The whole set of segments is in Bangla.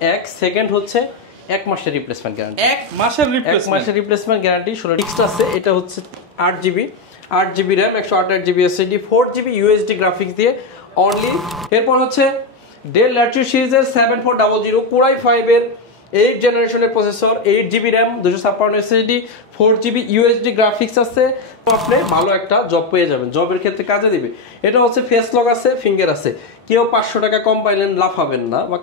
এক সেকেন্ড হচ্ছে 1 মাসের রিপ্লেসমেন্ট গ্যারান্টি। 1 মাসের রিপ্লেসমেন্ট গ্যারান্টি। 16 ডিস্ক আছে, এটা হচ্ছে 8GB RAM, 128GB SSD, 4GB USD graphics দিয়ে অনলি। এরপর হচ্ছে ডেল ল্যাটিটিউড সিরিজের 7400 Core i5 এর 8 জেনারেশনের processor, 8GB RAM, 256 SSD, 4GB USD graphics আছে। আপনি ভালো একটা জব পেয়ে যাবেন, জবের ক্ষেত্রে কাজে দিবে। এটা হচ্ছে ফেস লক আছে, ফিঙ্গার আছে। কেউ 500 টাকা কম পাইলেন লাফাবেন না বা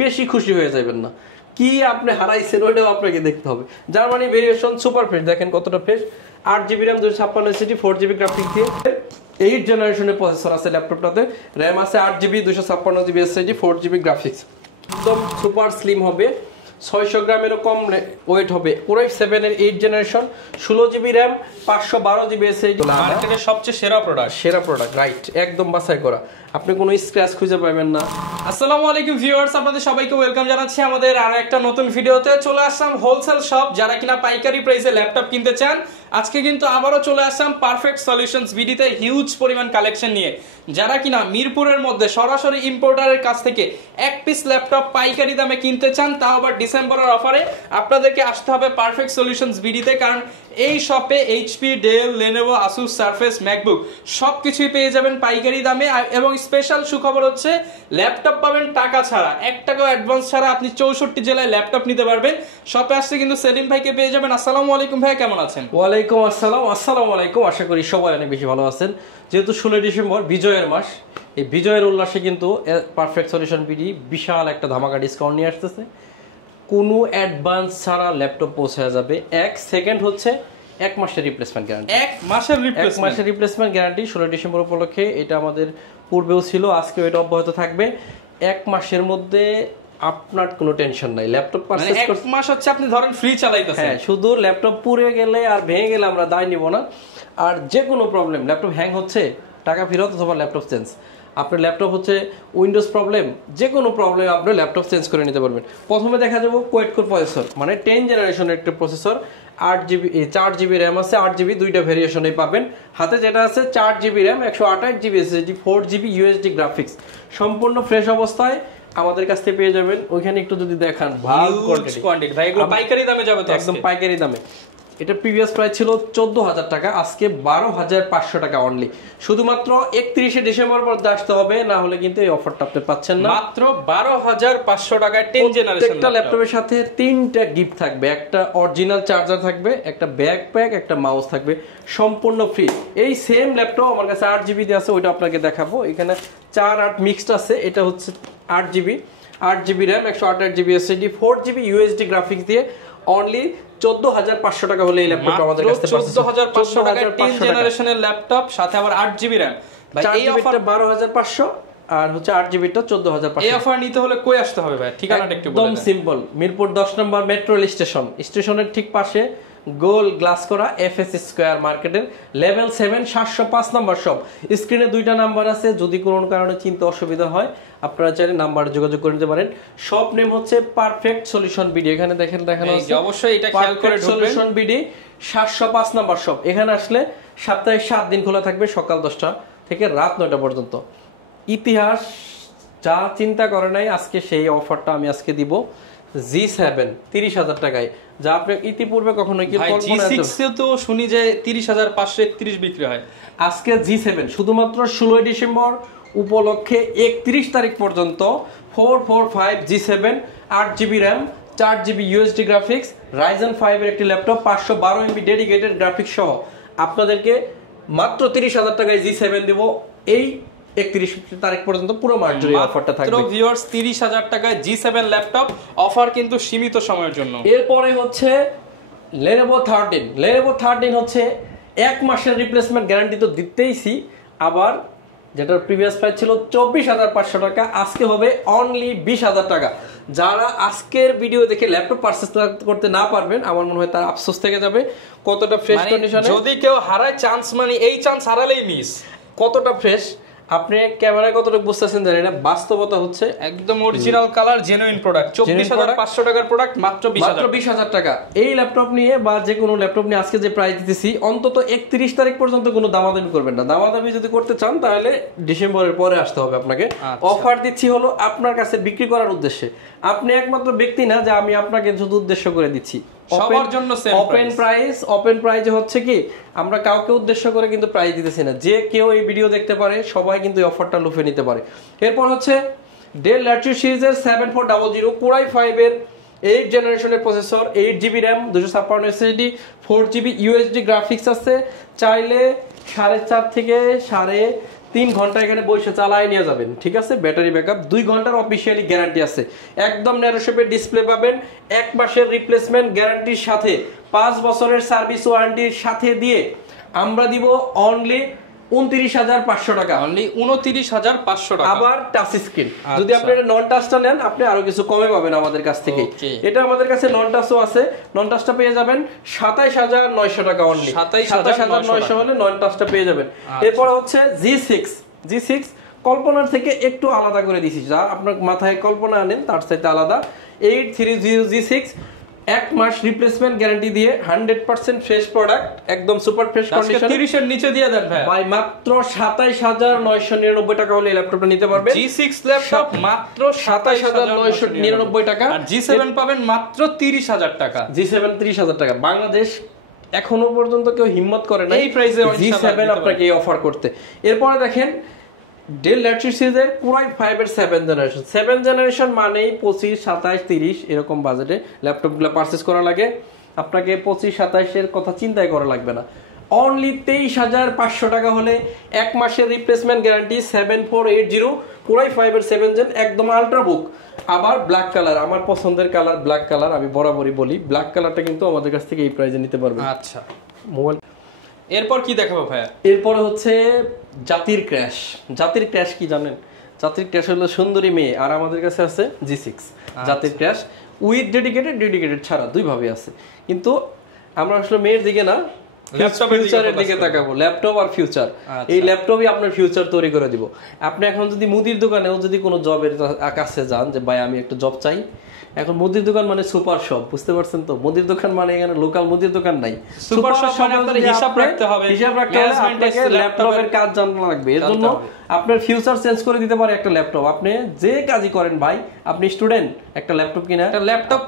বেশি খুশি হয়ে যাবেন না। কি আপনি হারাইছেন ওইটাও আপনাকে দেখতে হবে। জার্মানি ভেরিয়েশন সুপার ফ্রেশ, দেখেন কতটা fresh. 8GB RAM, 256 SSD, 4GB graphics দিয়ে 8 জেনারেশনের প্রসেসর আছে ল্যাপটপটাতে। RAM আছে 8GB, 256GB SSD, 4GB graphics. একদম সুপার স্লিম হবে, 600 গ্রামেরও কম ওয়েট হবে। Core i7 এর 8 generation, 16GB RAM, 512GB SSD। মার্কেটের সবচেয়ে সেরা প্রোডাক্ট রাইট, একদম বাছাই করা, আপনি কোনো স্ক্র্যাচ খুঁজে পাবেন না। আসসালামু আলাইকুম ভিউয়ার্স, আপনাদের সবাইকে ওয়েলকাম জানাচ্ছি আমাদের আরো একটা নতুন ভিডিওতে। চলে আসলাম হোলসেল শপ, যারা কিনা পাইকারি প্রাইসে ল্যাপটপ কিনতে চান। আজকে কিন্তু আবারও চলে আসলাম পারফেক্ট সলিউশনস বিডিতে হিউজ পরিমাণ কালেকশন নিয়ে। যারা কিনা মিরপুরের মধ্যে সরাসরি ইম্পোর্টারের কাছ থেকে এক পিস ল্যাপটপ পাইকারি দামে কিনতে চান, তাও আবার ডিসেম্বরের অফারে, আপনাদেরকে আসতে হবে পারফেক্ট সলিউশনস বিডিতে। কারণ এই শপে HP, Dell, Lenovo, Asus, Surface, MacBook সবকিছুই পেয়ে যাবেন পাইকারি দামে। এবং স্পেশাল সুখবর হচ্ছে ল্যাপটপ পাবেন টাকা ছাড়া, 1 টাকাও অ্যাডভান্স ছাড়া আপনি 64 জেলায় ল্যাপটপ নিতে পারবেন। শপে আসতে কিন্তু সেলিম ভাইকে পেয়ে যাবেন। আসসালামু আলাইকুম ভাই, কেমন আছেন? ওয়ালাইকুম আসসালাম। আসসালামু আলাইকুম, আশা করি সবাই অনেক বেশি ভালো আছেন। যেহেতু 16 ডিসেম্বর বিজয়ের মাস, এই বিজয়ের উল্লাসে কিন্তু পারফেক্ট সলিউশন বিডি বিশাল একটা ধামাকা ডিসকাউন্ট নিয়ে আসতেছে। কোনো অ্যাডভান্স ছাড়া ল্যাপটপ পৌঁছে যাবে। 1 সেকেন্ড হচ্ছে 1 মাসের রিপ্লেসমেন্ট গ্যারান্টি। 1 মাসের রিপ্লেসমেন্ট গ্যারান্টি 16 ডিসেম্বর উপলক্ষে। এটা আমাদের পূর্বেও ছিল, আজকেও এটা অব্যাহত থাকবে। 1 মাসের মধ্যে আপনার কোনো টেনশন নাই। ল্যাপটপ পারচেজ করতে 1 মাস হচ্ছে আপনি ধরেন ফ্রি চালাইতেছেন। হ্যাঁ, শুধু ল্যাপটপ পুড়ে গেলে আর ভেঙে গেলে আমরা দায় নিব না। আর যে কোনো প্রবলেম, ল্যাপটপ হ্যাং হচ্ছে টাকা ফেরত অথবা ল্যাপটপ চেঞ্জ। আপনার ল্যাপটপ হচ্ছে উইন্ডোজ প্রবলেম, যে কোনো প্রবলেম আপনি ল্যাপটপ চেঞ্জ করে নিতে পারবেন। প্রথমে দেখা যাবো কোয়েড কোর প্রসেসর, মানে 10 জেনারেশনের একটা প্রসেসর। 4GB RAM আছে, 8GB, দুইটা ভেরিয়েশনে পাবেন। হাতে যেটা আছে 4GB RAM, 128GB SSD, 4GB USD graphics, সম্পূর্ণ ফ্রেশ অবস্থায় আমাদের কাছ থেকে পেয়ে যাবেন। ওইখানে একটু যদি দেখান, ভালো কোয়ান্টিটি ভাই, এগুলো পাইকারি দামে যাবে তো একদম পাইকারি দামে। এটা প্রিভিয়াস প্রাইস ছিল 14,000 টাকা, আজকে 12,500 টাকা অনলি। শুধুমাত্র 31 ডিসেম্বর পর্যন্ত আসতে হবে, না হলে কিন্তু এই অফারটা আপনি পাচ্ছেন না। মাত্র 12,500 টাকায় 10 জেনারেশন একটা ল্যাপটপের সাথে 3টা গিফট থাকবে। একটা অরিজিনাল চার্জার থাকবে, একটা ব্যাকপ্যাক, একটা মাউস থাকবে, সম্পূর্ণ ফ্রি। এই সেম ল্যাপটপ আমার কাছে 8GB দিয়ে আছে, ওইটা আপনাকে দেখাবো। এখানে 4-8 মিক্সড আছে। এটা হচ্ছে 8GB RAM, 128GB SSD, 4GB USD graphics দিয়ে অনলি 14,500 টাকা হলে এই ল্যাপটপটা আমাদের কাছে 14,500 টাকায় 10 জেনারেশনের ল্যাপটপ, সাথে আবার 8GB RAM। ভাই এই অফারটা 12,500 আর হচ্ছে 8GBটা 14,500। এই অফার নিতে হলে কই আসতে হবে ভাই? ঠিকানাটা একটু বলেন। একদম সিম্পল, মিরপুর 10 নম্বর মেট্রো রেল স্টেশন, স্টেশনের ঠিক পাশে গোল গ্লাস করা FS স্কয়ার মার্কেটের লেভেল 7 705 নম্বর শপ। স্ক্রিনে 2টা নাম্বার আছে, যদি কোনো কারণে চিনতে অসুবিধা হয় আপনারা চাইলে নাম্বারে যোগাযোগ করে নিতে পারেন। শপ নেম হচ্ছে পারফেক্ট সলিউশন বিডি। এখানে দেখেন দেখানো আছে, অবশ্যই এটা খেয়াল করে ঢুকবেন। সলিউশন বিডি 705 নম্বর শপ। এখানে আসলে সপ্তাহে 7 দিন খোলা থাকবে, সকাল 10টা থেকে রাত 9টা পর্যন্ত। ইতিহাস যা চিন্তা করে নাই, আজকে সেই অফারটা আমি আজকে দিব। G7 30,000 টাকায়, যা আপনি ইতিপূর্বে কখনো কি কল্পনা G6 তো শুনি যে 30,531 বিক্রি হয়। আজকে G7 শুধুমাত্র 16 ডিসেম্বর উপলক্ষে 31 তারিখ পর্যন্ত 445 G7, 8GB RAM, 4GB USD graphics, Ryzen 5 এর একটি ল্যাপটপ, 512MB ডেডিকেটেড গ্রাফিক্স সহ আপনাদেরকে মাত্র 30,000 টাকায় G7 দেব। এই 31 তারিখ পর্যন্ত পুরো মাস জুড়ে অফারটা থাকবে। মাত্র ভিউয়ার্স 30,000 টাকায় G7 ল্যাপটপ, অফার কিন্তু সীমিত সময়ের জন্য। এরপরে হচ্ছে Lenovo 13 হচ্ছে 1 মাসের রিপ্লেসমেন্ট গ্যারান্টি তো দিতেইছি, আবার যেটার প্রিভিয়াস প্রাইস ছিল 24,500 টাকা, আজকে হবে অনলি 20,000 টাকা। যারা আজকের ভিডিও দেখে ল্যাপটপ পারচেজ করতে না পারবেন, আমার মনে হয় তার আফসোস থেকে যাবে। কতটা ফ্রেশ কন্ডিশনে, যদি কেউ হারায় চান্স, মানে এই চান্স হারালেই মিস। কতটা ফ্রেশ আপনি ক্যামেরায় কতটুকু বুঝতেছেন জানেন না, বাস্তবতা হচ্ছে একদম অরিজিনাল কালার জেনুইন প্রোডাক্ট 24500 টাকার প্রোডাক্ট মাত্র 20000 টাকা। এই ল্যাপটপ নিয়ে বা যে কোনো ল্যাপটপ নিয়ে আজকে যে প্রাইস দিতেছি অন্তত 31 তারিখ পর্যন্ত কোনো দামাদামি করবেন না। দামাদামি যদি করতে চান তাহলে ডিসেম্বরের পরে আসতে হবে আপনাকে। অফার দিচ্ছি হলো আপনার কাছে বিক্রি করার উদ্দেশ্যে। আপনি একমাত্র ব্যক্তি না যে আমি আপনাকে শুধু উদ্দেশ্য করে দিচ্ছি, সবার জন্য সেম প্রাইস। ওপেন প্রাইসে হচ্ছে কি আমরা কাউকে উদ্দেশ্য করে কিন্তু প্রাইস দিতেছি না, যে কেউ এই ভিডিও দেখতে পারে সবাই কিন্তু এই অফারটা লুফে নিতে পারে। এরপর হচ্ছে ডেল ল্যাটিটিউড সিরিজের 7400 কোর i5 এর 8 জেনারেশনের processor, 8GB RAM, 256 SSD, 4GB USD graphics আছে। চাইলে 4.5 থেকে 3.5 ঘন্টা এখানে বসে চালায় নিয়ে যাবেন, ঠিক আছে। ব্যাটারি ব্যাকআপ 2 ঘন্টার অফিসিয়ালি গ্যারান্টি আছে। একদম ন্যারো শেপের ডিসপ্লে পাবেন, 1 মাসের রিপ্লেসমেন্ট গ্যারান্টির সাথে 5 বছরের সার্ভিস ওয়ারেন্টির সাথে দিয়ে আমরা দিব অনলি 29500 টাকা। অনলি 29500 টাকা। আবার টাচ স্ক্রিন, যদি আপনি নন টাচটা নেন আপনি আরো কিছু কমে পাবেন আমাদের কাছ থেকে। এটা আমাদের কাছে নন টাচও আছে, নন টাচটা পেয়ে যাবেন 27900 টাকা অনলি। 27900 হলে নন টাচটা পেয়ে যাবেন। এরপর হচ্ছে G6 কল্পনার থেকে একটু আলাদা করে দিয়েছি, যা আপনার মাথায় কল্পনা আনেন তার চাইতে আলাদা। 830 G6 1 মাস রিপ্লেসমেন্ট গ্যারান্টি দিয়ে 100% ফ্রেশ প্রোডাক্ট, একদম সুপার ফ্রেশ কন্ডিশন। 30 এর নিচে দিয়ে দেন ভাই মাত্র 27999 টাকা হলে এই ল্যাপটপটা নিতে পারবেন। G6 ল্যাপটপ মাত্র 27999 টাকা। আর G7 পাবেন মাত্র 30000 টাকা। G7 30000 টাকা। বাংলাদেশ এখনো পর্যন্ত কেউ হিম্মত করে না এই প্রাইসে G7 আপনাকে এই অফার করতে। এরপরে দেখেন ডেল ল্যাটিটিউড সিরিজের কোর i5 এর 7 জেনারেশন মানেই 25 27 30 এরকম বাজেটে ল্যাপটপগুলো পারচেজ করা লাগে। আপনাকে 25 27 এর কথা চিন্তাই করা লাগবে না। অনলি 23500 টাকা হলে 1 মাসের রিপ্লেসমেন্ট গ্যারান্টি। 7480 কোর i5 এর 7 জেন, একদম আল্ট্রাবুক। আবার ব্ল্যাক কালার, আমার পছন্দের কালার ব্ল্যাক কালার। আমি বরাবরই বলি ব্ল্যাক কালারটা কিন্তু আমাদের কাছ থেকে এই প্রাইসে নিতে পারবেন। আচ্ছা, মোবাইল এরপর কি দেখাবো ভাইয়া? এরপরে হচ্ছে জাতির ক্র্যাশ কি জানেন? জাতির ক্র্যাশ হলো সুন্দরী মেয়ে, আর আমাদের কাছে আছে G6 জাতির ক্র্যাশ উইথ ডেডিকেটেড ছাড়া দুই ভাবে আছে। কিন্তু আমরা আসলে মেয়ের দিকে না, ফিউচারের দিকে তাকাবো। ল্যাপটপ আর ফিউচার, এই ল্যাপটপই আপনার ফিউচার তৈরি করে দিব। আপনি এখন যদি মুদির দোকানেও যদি কোনো জবের কাছে যান যে ভাই আমি একটা জব চাই, এখন মুদির দোকান মানে সুপার শপ, বুঝতে পারছেন তো? মুদির দোকান মানে এখানে লোকাল মুদির দোকান নাই, সুপার শপ মানে আপনার হিসাব রাখতে হবে, আপনাকে ল্যাপটপের কাজ জানা লাগবে। এর জন্য আপনার ফিউচার চেঞ্জ করে দিতে পারে একটা ল্যাপটপ। আপনি যে কাজই করেন ভাই, আপনি স্টুডেন্ট, একটা ল্যাপটপ কিনা, একটা ল্যাপটপ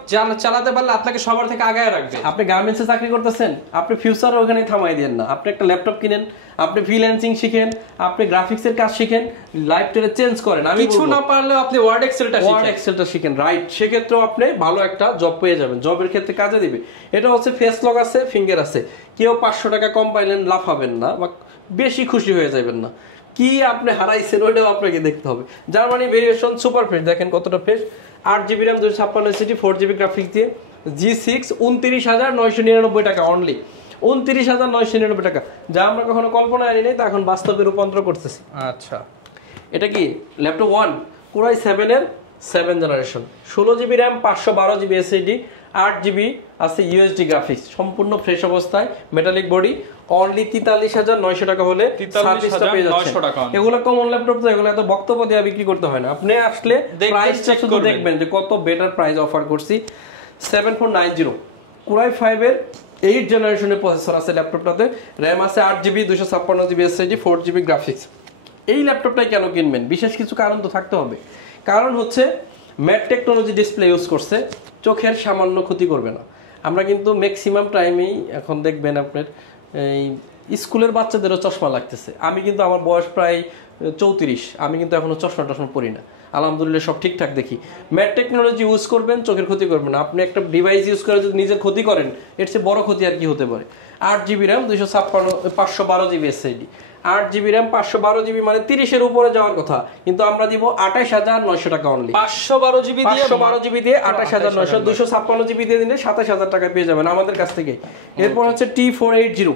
চালাতে পারলে আপনাকে সবার থেকে আগায় রাখবে। আপনি গার্মেন্টসে চাকরি করতেছেন, আপনি ফিউচার ওখানে থামাই দেন না, আপনি একটা ল্যাপটপ কিনেন, আপনি ফ্রিল্যান্সিং শিখেন, আপনি গ্রাফিক্সের কাজ শিখেন, লাইফস্টাইল চেঞ্জ করেন। আমি কিছু না পারলেও আপনি ওয়ার্ড এক্সেলটা শিখেন, রাইট। সেক্ষেত্রে আপনি ভালো একটা জব পেয়ে যাবেন, জবের ক্ষেত্রে কাজে দিবে। এটা হচ্ছে ফেস লক আছে, ফিঙ্গার আছে। কেউ 500 টাকা কম পাইলেন লাফাবেন না বা বেশি খুশি হয়ে যাবেন না। কি আপনি হারাইছেন ওইটাও আপনাকে দেখতে হবে। জার্মানি ভেরিয়েশন সুপার ফ্রেশ, দেখেন কতটা fresh. 8GB RAM 256 SSD 4GB graphics দিয়ে G6 29999 টাকা অনলি। 29999 টাকা, যা আমরা কখনো কল্পনা আনি নাই, তা এখন বাস্তবে রূপান্তর করতেছি। আচ্ছা, এটা কি ল্যাপটপ 1 কোর i7 এর 7 generation, 16GB RAM 512GB SSD, 8GB আছে USD গ্রাফিক্স, সম্পূর্ণ ফ্রেশ অবস্থায়, মেটালিক বডি। অনলি 43900 টাকা হলে 43900 টাকা। এগুলো কমন ল্যাপটপ তো, এগুলো এত বক্তব্য দেওয়া বিক্রি করতে হয় না। আপনি আসলে প্রাইসটা শুধু দেখবেন যে কত বেটার প্রাইস অফার করছি। 7490 কোর i5 এর 8 জেনারেশনের প্রসেসর আছে ল্যাপটপটাতে, র্যাম আছে 8GB 256GB SSD 4GB graphics. এই ল্যাপটপটাই কেন কিনবেন? বিশেষ কিছু কারণ তো থাকতে হবে। কারণ হচ্ছে ম্যাট টেকনোলজি ডিসপ্লে ইউজ করছে, চোখের সামান্য ক্ষতি করবে না। আমরা কিন্তু ম্যাক্সিমাম টাইমেই এখন দেখবেন আপনার এই স্কুলের বাচ্চাদেরও চশমা লাগতেছে। আমি কিন্তু আমার বয়স প্রায় 34, আমি কিন্তু এখনো চশমা পরি না, আলহামদুলিল্লাহ সব ঠিকঠাক দেখি। ম্যাট টেকনোলজি ইউজ করবেন, চোখের ক্ষতি করবেন না। আপনি একটা ডিভাইস ইউজ করে যদি নিজের ক্ষতি করেন, এর চেয়ে বড় ক্ষতি আর কি হতে পারে। 8GB RAM 512GB SSD, 8GB RAM 512GB মানে 30-এর উপরে যাওয়ার কথা, কিন্তু আমরা দিব 28900 টাকা অনলি। 512GB দিয়ে 28900, 256GB দিয়ে দিলে 27000 টাকা পেয়ে যাবেন আমাদের কাছ থেকে। এরপর হচ্ছে T480,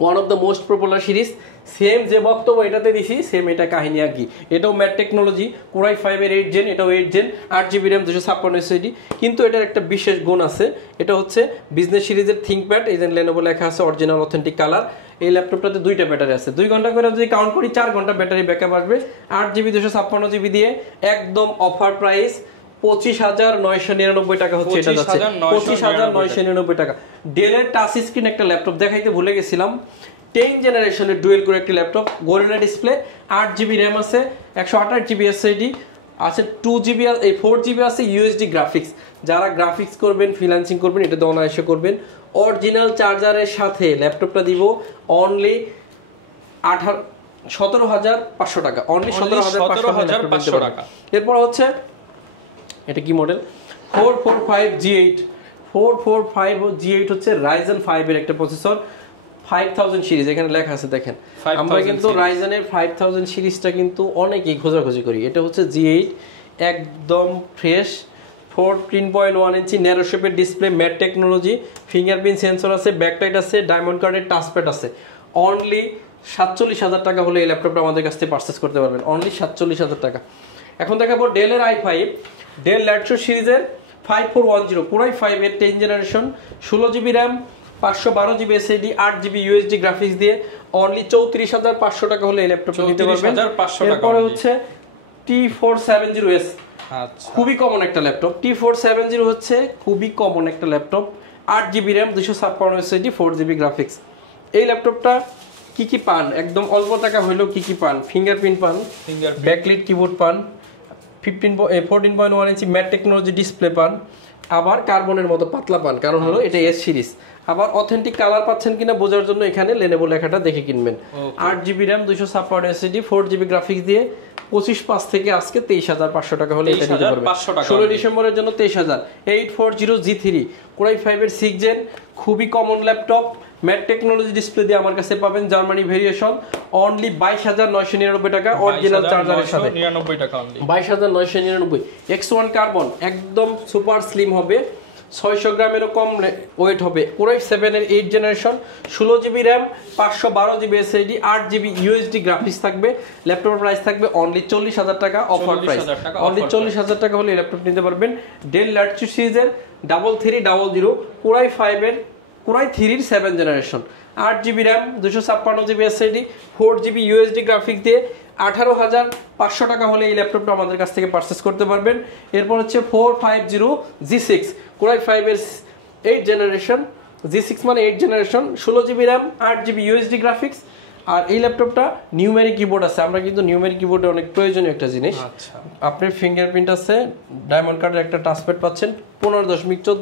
one of the most popular series. Same যে বক্তব্য এটাতে দিছি, সেম এটা কাহিনী আর কি। এটাও ম্যাট টেকনোলজি, কোর i5 এর 8 জেন, এটাও 8 জেন, 8GB RAM 256 SSD। কিন্তু এটার একটা বিশেষ গুণ আছে, এটা হচ্ছে বিজনেস সিরিজের থিংকপ্যাড, এই যে লেনোভো লেখা আছে, অরিজিনাল অথেন্টিক কালার। এই ল্যাপটপটাতে 2টা ব্যাটারি আছে, 2 ঘন্টা করে যদি কাউন্ট করি 4 ঘন্টা ব্যাটারি ব্যাকআপ আসবে। 8GB 256GB দিয়ে একদম অফার প্রাইস 25,999 টাকা হচ্ছে, এটা যাচ্ছে 25,999 টাকা। ডেলের টাচ স্ক্রিন একটা ল্যাপটপ দেখাইতে ভুলে গেছিলাম, 10 জেনারেশনের ডুয়েল কোর একটি laptop, gorilla display, 8GB RAM আছে, 128GB এসএসডি আছে, 2GB 4GB আছে ইউএসডি গ্রাফিক্স। যারা গ্রাফিক্স করবেন, ফ্রিল্যান্সিং করবেন, এটা দিয়ে অনায়াসে করবেন। অরিজিনাল চার্জারের সাথে ল্যাপটপটা দিব অনলি 17,500 টাকা, অনলি 17,500 টাকা। এরপর হচ্ছে এটা কি মডেল, 445G8 হচ্ছে Ryzen 5 এর একটা প্রসেসর, 5000 সিরিজ এখানে লেখা আছে দেখেন। আমরা কিন্তু রাইজেনের 5000 সিরিজটা কিন্তু অনেকেই খোঁজাখুঁজি করি। এটা হচ্ছে G8, একদম ফ্রেশ, 14.1 ইঞ্চি ন্যারো শেপের display, mat technology, fingerprint sensor আছে, ব্যাকলাইট আছে, ডায়মন্ড কার্ডের টাচপ্যাড আছে। অনলি 47,000 টাকা হলে এই ল্যাপটপটা আমাদের কাছ থেকে পারচেস করতে পারবেন, অনলি 47,000 টাকা। এখন দেখাবো ডেলের i5, ডেল ল্যাটশো সিরিজের 5410 কোরাই 5 এর 10 generation, 16GB RAM, 512GB SSD, 8GB ইউএসডি গ্রাফিক্স দিয়ে অনলি 34,500 টাকা হলে এই ল্যাপটপটা নিতে পারবেন। এরপরে হচ্ছে T470S, আচ্ছা খুবই কমন একটা ল্যাপটপ। T470 হচ্ছে খুবই কমন একটা laptop, 8GB RAM, 256 SSD, 4GB graphics. এই ল্যাপটপটা কি কি পান, একদম অল্প টাকা হইলেও কি কি পান, ফিঙ্গারপ্রিন্ট পান, ব্যাকলিট কিবোর্ড পান, 14.1 ইঞ্চি ম্যাট টেকনোলজি ডিসপ্লে পান, আবার কার্বনের মতো পাতলা পান, কারণ হলো এটা এস সিরিজ। আবার অথেন্টিক কালার পাচ্ছেন কিনা বোঝার জন্য এখানে লেনোভো লেখাটা দেখে কিনবেন। 8GB RAM, 256 SSD, 4GB graphics দিয়ে 25/5 থেকে আজকে 23,500 টাকা হলে এটা নিতে পারবেন। 16 ডিসেম্বরের জন্য 23,000। 840G3 কোরাই 5 এর 6 জেন, খুবই common laptop, mat technology display দিয়ে আমার কাছে পাবেন, জার্মানি ভেরিয়েশন, অনলি 22,999 টাকা, অরিজিনাল চার্জারের সাথে 22,999। X1 কার্বন, একদম সুপার স্লিম হবে, 600 গ্রামেরও কম ওয়েট হবে, কোরাই 7 এর 8 generation, 16GB RAM, 512GB SSD, 8GB ইউএসডি গ্রাফিক্স থাকবে। ল্যাপটপের প্রাইস থাকবে অনলি 40,000 টাকা, অফার প্রাইস অনলি 40,000 টাকা হলে ল্যাপটপ নিতে পারবেন। ডেল ল্যাটশো সিরিজের 3300 কোরাই 5 এর কোরাই 3 এর 7 generation, 8GB RAM, 256GB SSD, 4GB USD graphics দিয়ে 18,500 টাকা হলে এই ল্যাপটপটা আমাদের কাছ থেকে পারচেস করতে পারবেন। এরপর হচ্ছে 450G6 কোরাই 5 এর 8 জেনারেশন, G6 মানে 8 জেনারেশন, 16GB র্যাম, 8GB ইউএসডি গ্রাফিক্স। আর এই ল্যাপটপটা নিউমেরিক কিবোর্ড আছে, আমরা কিন্তু নিউমেরিক কিবোর্ডে অনেক প্রয়োজনীয় একটা জিনিস। আচ্ছা, আপনার ফিঙ্গারপ্রিন্ট আছে, ডায়মন্ড কার্ডের একটা টাচপ্যাড পাচ্ছেন, 15.6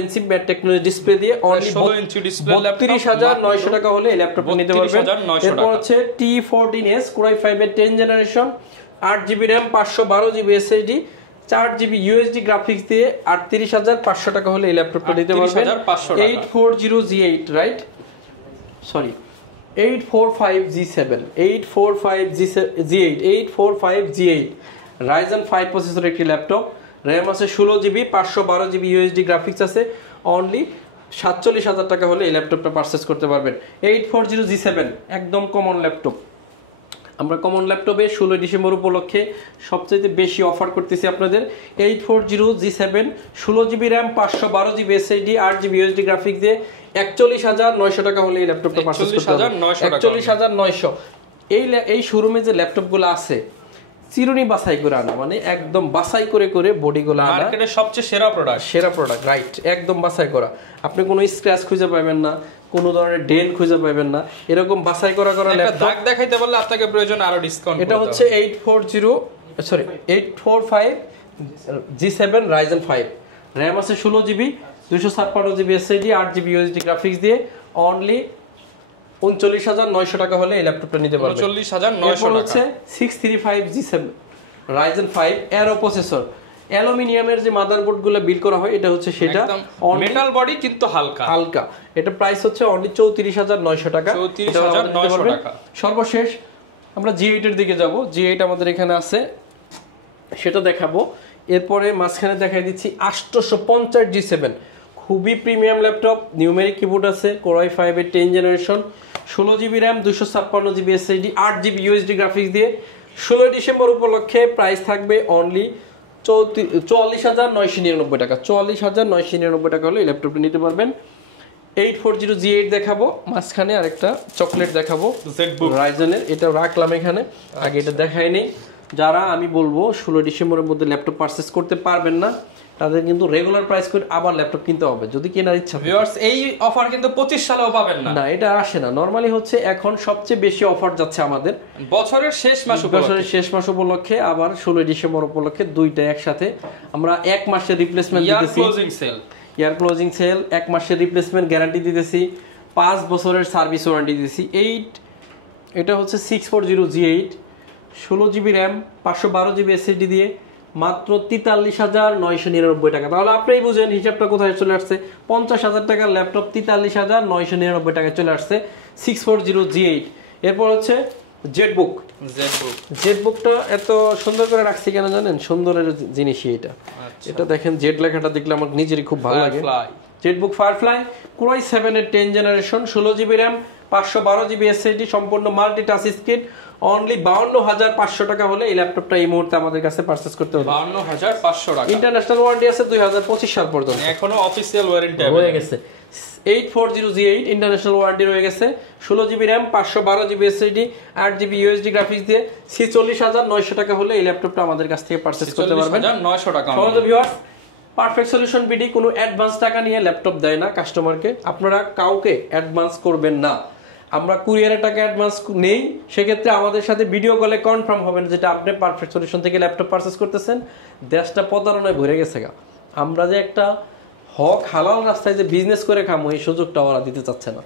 ইঞ্চি ম্যাট টেকনোলজি ডিসপ্লে দিয়ে অনলি 16 ইঞ্চি ডিসপ্লে, 32,900 টাকা হলে এই ল্যাপটপটা নিতে পারবেন। এরপর হচ্ছে T14S কোরাই 5 এর 10 generation, 8GB RAM, 512GB SSD, 4GB USD graphics দিয়ে 38,500 টাকা হলে এই ল্যাপটপটা নিতে পারবেন। 840G8 right, sorry 845G8 Ryzen 5 processor একটি ল্যাপটপ, র্যাম আছে 16GB, 512GB ইউএসডি গ্রাফিক্স আছে, অনলি 47,000 টাকা হলে এই ল্যাপটপটা পারচেস করতে পারবেন। 840G7 একদম কমন ল্যাপটপ, আমরা কমন ল্যাপটপে 16 ডিসেম্বর উপলক্ষে সবচেয়ে বেশি অফার করতেছি আপনাদের। 840G7, 16GB RAM, 512GB SSD, 8GB ইউএসডি গ্রাফিক্স দিয়ে 41,900 টাকা হলে এই ল্যাপটপটা পারচেস করতে পারবেন। 41,900। এই শোরুমে যে ল্যাপটপগুলো আছে চিরুনি বাছাই করে আনা, মানে একদম বাছাই করে করে বডিগুলো আনা, মার্কেটের সবচেয়ে সেরা প্রোডাক্ট রাইট, একদম বাছাই করা। আপনি কোনো স্ক্র্যাচ খুঁজে পাবেন না, কোনো ধরনের ডেন্ট খুঁজে পাবেন না, এরকম বাছাই করা ল্যাপটপ। দাগ দেখাইতে বললে আপনাকে প্রয়োজন আরো ডিসকাউন্ট। এটা হচ্ছে 840G7 Ryzen 5, র্যাম আছে 16GB, 256GB এসএসডি, 8GB ইউএসডি গ্রাফিক্স দিয়ে অনলি 39,900 টাকা হলে এই ল্যাপটপটা নিতে পারবেন। 39,900 টাকা। হচ্ছে 635G7 Ryzen 5 এরো প্রসেসর, অ্যালুমিনিয়ামের যে মাদারবোর্ডগুলো বিল করা হয় এটা হচ্ছে সেটা, মেটাল বডি কিন্তু হালকা। এটা প্রাইস হচ্ছে অনলি 34,900 টাকা। 34,900 টাকা। সর্বশেষ আমরা G8 এর দিকে যাব। G8 আমাদের এখানে আছে, সেটা দেখাবো। এরপরে মাঝখানে দেখাই দিচ্ছি 850G7, খুবই প্রিমিয়াম ল্যাপটপ, নিউমেরিক কিবোর্ড আছে, কোরাই 5 এর 10 generation, 16GB RAM, 256GB SSD, 8GB ইউএসডি গ্রাফিক্স দিয়ে 16 ডিসেম্বর উপলক্ষে প্রাইস থাকবে অনলি 44,999 টাকা। 44,999 টাকা হলে এই ল্যাপটপটা নিতে পারবেন। 8400G8 দেখাবো, মাঝখানে আরেকটা চকলেট দেখাবো ZBook রাইজেনের, এটা রাখলাম এখানে, আগে এটা দেখাই নেই। যারা আমি বলবো 16 ডিসেম্বরের মধ্যে ল্যাপটপ পারচেজ করতে পারবেন না, তাদের কিন্তু রেগুলার প্রাইস করে আবার ল্যাপটপ কিনতে হবে যদি কেনার ইচ্ছা থাকে। ভিউয়ার্স এই অফার কিন্তু 25 সালেও পাবেন না, না এটা আসে না, নরমালি হচ্ছে এখন সবচেয়ে বেশি অফার যাচ্ছে আমাদের বছরের শেষ মাস বছরের শেষ মাস উপলক্ষে, আবার 16 ডিসেম্বর উপলক্ষে দুইটা একসাথে। আমরা এক মাসের রিপ্লেসমেন্ট দিতেছি, ইয়ার ক্লোজিং সেল, এক মাসের রিপ্লেসমেন্ট গ্যারান্টি দিতেছি, 5 বছরের সার্ভিস ওয়ারেন্টি দিতেছি। এটা হচ্ছে 6400G8, 16GB RAM, 512GB SSD দিয়ে মাত্র 43,999 টাকা। তাহলে আপনিই বুঝেন হিসাবটা কোথায় চলে আসছে, 50,000 টাকার ল্যাপটপ 43,999 টাকায় চলে আসছে 6400G8। এরপর হচ্ছে জেটবুকটা এত সুন্দর করে রাখছি কেন জানেন? সুন্দরের জিনিসই এটা। এটা দেখেন জেড লেখাটা দেখলে আমার নিজেরই খুব ভালো লাগে। জেটবুক ফায়ারফ্লাই Core i7 এর 10 generation, 16GB RAM, 512GB SSD, সম্পূর্ণ মাল্টি টাচ স্ক্রিন। অনলি 52,500 টাকা হলে এই ল্যাপটপটা এই মুহূর্তে আমাদের কাছে পারচেজ করতে হবে। 52,500 টাকা। ইন্টারন্যাশনাল ওয়ারেন্টি আছে 2025 সাল পর্যন্ত, এখনো অফিশিয়াল ওয়ারেন্টি হয়ে গেছে। 8400G8 ইন্টারন্যাশনাল ওয়ারেন্টি রয়ে গেছে, 16GB RAM, 512GB SSD, 8GB USD graphics দিয়ে 46,900 টাকা হলে এই ল্যাপটপটা আমাদের কাছ থেকে পারচেজ করতে পারবেন। 46,900 টাকা। সমাজ ভিউয়ার্স, পারফেক্ট সলিউশন বিডি কোনো অ্যাডভান্স টাকা নিয়ে ল্যাপটপ দেয় না কাস্টমারকে, আপনারা কাউকে অ্যাডভান্স করবেন না। আমরা কুরিয়ারে টাকা অ্যাডভান্স নেই, সেক্ষেত্রে আমাদের সাথে ভিডিও কলে কনফার্ম হবেন যেটা আপনি পারফেক্ট সলিউশন থেকে ল্যাপটপ পারচেজ করতেছেন। দেশটা প্রতারণায় ভরে গেছে গা, আমরা যে একটা হক হালাল রাস্তায় যে বিজনেস করে খামো এই সুযোগটা ওরা দিতে চাচ্ছে না।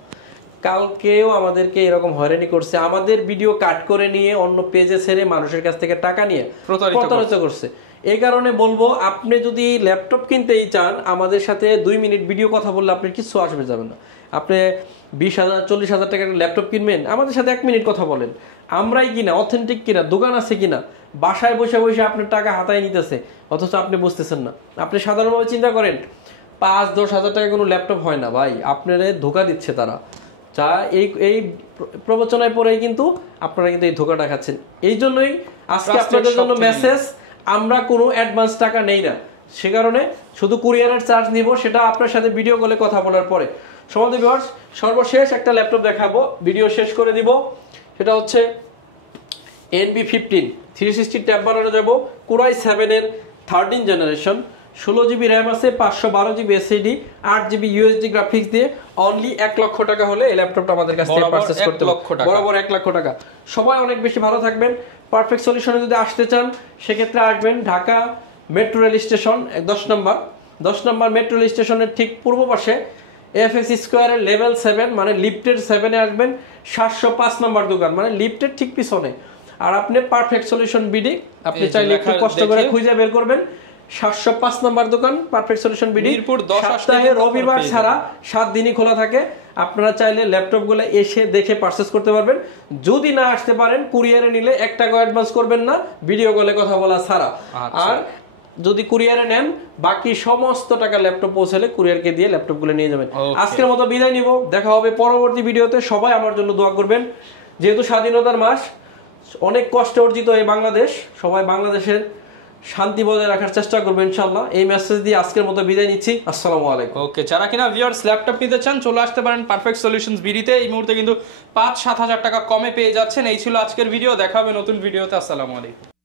কালকেও আমাদেরকে এরকম হয়রানি করছে, আমাদের ভিডিও কাট করে নিয়ে অন্য পেজে ছেড়ে মানুষের কাছ থেকে টাকা নিয়ে প্রতারিত করছে। এই কারণে বলবো, আপনি যদি ল্যাপটপ কিনতেই চান আমাদের সাথে 2 মিনিট ভিডিও কথা বললে আপনার কিছু আসবে যাবে না। আপনি 20,000 40,000 টাকার ল্যাপটপ কিনবেন, আমাদের সাথে 1 মিনিট কথা বলেন, আমরাই কিনা, অথেন্টিক কিনা, দোকান আছে কিনা, বাসায় বসে বসে আপনার টাকা হাতায় নিতেছে অথচ আপনি বুঝতেছেন না। আপনি সাধারণভাবে চিন্তা করেন 5-10 হাজার টাকা কোনো ল্যাপটপ হয় না ভাই, আপনারা ধোকা দিচ্ছে তারা। যা এই প্রবচনায় পড়েই কিন্তু আপনারা কিন্তু এই ধোকাটা খাচ্ছেন। এই জন্যই আজকে আপনাদের জন্য মেসেজ, আমরা কোনো অ্যাডভান্স টাকা নেই না, সে কারণে শুধু কুরিয়ারের চার্জ নিব, সেটা আপনার সাথে ভিডিও কলে কথা বলার পরে। সমাধি ভিউয়ার্স, সর্বশেষ একটা ল্যাপটপ দেখাবো, ভিডিও শেষ করে দিব। সেটা হচ্ছে NB15 360 ট্যাব বানানো যাবো, Core i7 এর 13 জেনারেশন, 16GB র্যাম আছে, 512GB SSD, 8GB USD graphics দিয়ে অনলি 1 লক্ষ টাকা হলে এই ল্যাপটপটা আমাদের কাছ থেকে পারচেজ করতে হবে। বরাবর 1 লক্ষ টাকা। সবাই অনেক বেশি ভালো থাকবেন। পারফেক্ট সলিউশনে যদি আসতে চান সেক্ষেত্রে আসবেন ঢাকা মেট্রো রেল স্টেশন 10 নম্বর মেট্রো রেল স্টেশনের ঠিক পূর্ব পাশে FS স্কয়ারের লেভেল 7 মানে লিফটের 7-এ আসবেন, 705 নম্বর দোকান মানে লিফটের ঠিক পিছনে। আর আপনি পারফেক্ট সলিউশন বিডি আপনি চাইলে একটু কষ্ট করে খুঁজে বের করবেন, 705 নম্বর দোকান পারফেক্ট সলিউশন বিডি। সপ্তাহে রবিবার ছাড়া 7 দিনই খোলা থাকে। আপনারা চাইলে ল্যাপটপগুলো এসে দেখে পারচেজ করতে পারবেন। যদি না আসতে পারেন কুরিয়ারে নিলে 1 টাকা অ্যাডভান্স করবেন না, ভিডিও কলে কথা বলা ছাড়া। আর যদি কুরিয়ারে নেন বাকি সমস্ত টাকা ল্যাপটপ পৌঁছালে কুরিয়ারকে দিয়ে ল্যাপটপগুলো নিয়ে যাবেন। আজকের মতো বিদায় নিব, দেখা হবে পরবর্তী ভিডিওতে। সবাই আমার জন্য দোয়া করবেন, যেহেতু স্বাধীনতার মাস, অনেক কষ্ট অর্জিত এই বাংলাদেশ, সবাই বাংলাদেশের শান্তি বজায় রাখার চেষ্টা করবেন ইনশাআল্লাহ। এই মেসেজ দিয়ে আজকের মতো বিদায় নিচ্ছি। আসসালামু আলাইকুম। ওকে, যারা কিনা ভিউয়ার্স ল্যাপটপ নিতে চান চলে আসতে পারেন পারফেক্ট সলিউশনস বিডিতে। এই মুহূর্তে কিন্তু 5-7 হাজার টাকা কমে পেয়ে যাচ্ছেন। এই ছিল আজকের ভিডিও, দেখা হবে নতুন ভিডিওতে। আসসালামু আলাইকুম।